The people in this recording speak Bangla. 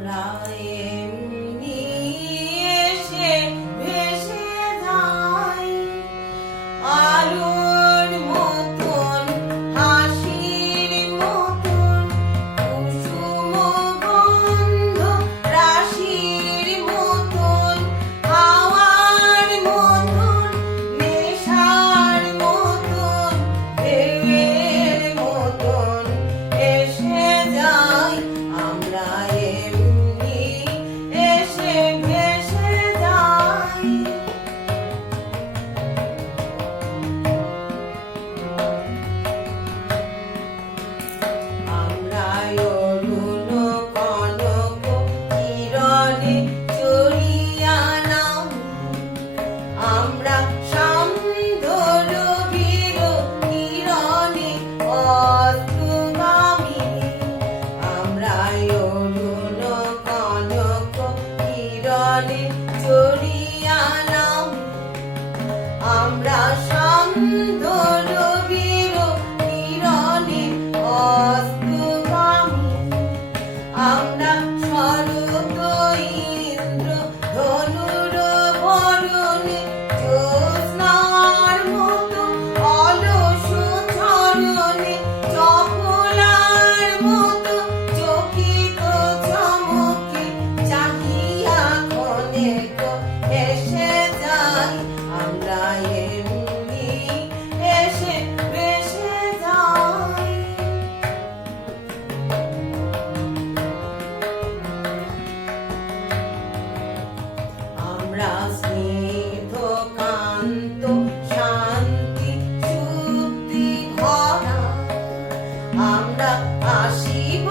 আমরা এমনি এসে ভেসে যাই আলোর মতন, হাসির মতন, কুসুম গন্ধ রাশির মতন, হাওয়ার মতন, নেশার মতন, ঢেউয়ের মতন এসে যাই আমরা এমনি এসে ভেসে যাই। আমরা অরুণ কনক কিরণে চড়িয়া নাম, আমরা সান্ধ্য রবির কিরণে অস্ত্রগামী, আমরা অরুণ কনক কিরণে চড়িয়া নাম, আমরা সান্ধ্য রবির কিরণে অস্ত্রগামী, আমরা শরৎ ইন্দ্র ধনুর বরণে জ্যোৎস্নার মতো অলস চরণে, চপলার মতো চকিত চমকে চাহিয়া ক্ষণেক এসে যাই আমরা এমনি এসে ভেসে যাই। আমরা স্নিগ্ধ কান্ত শান্তি শুদ্ধি ভরা, আমরা আসিব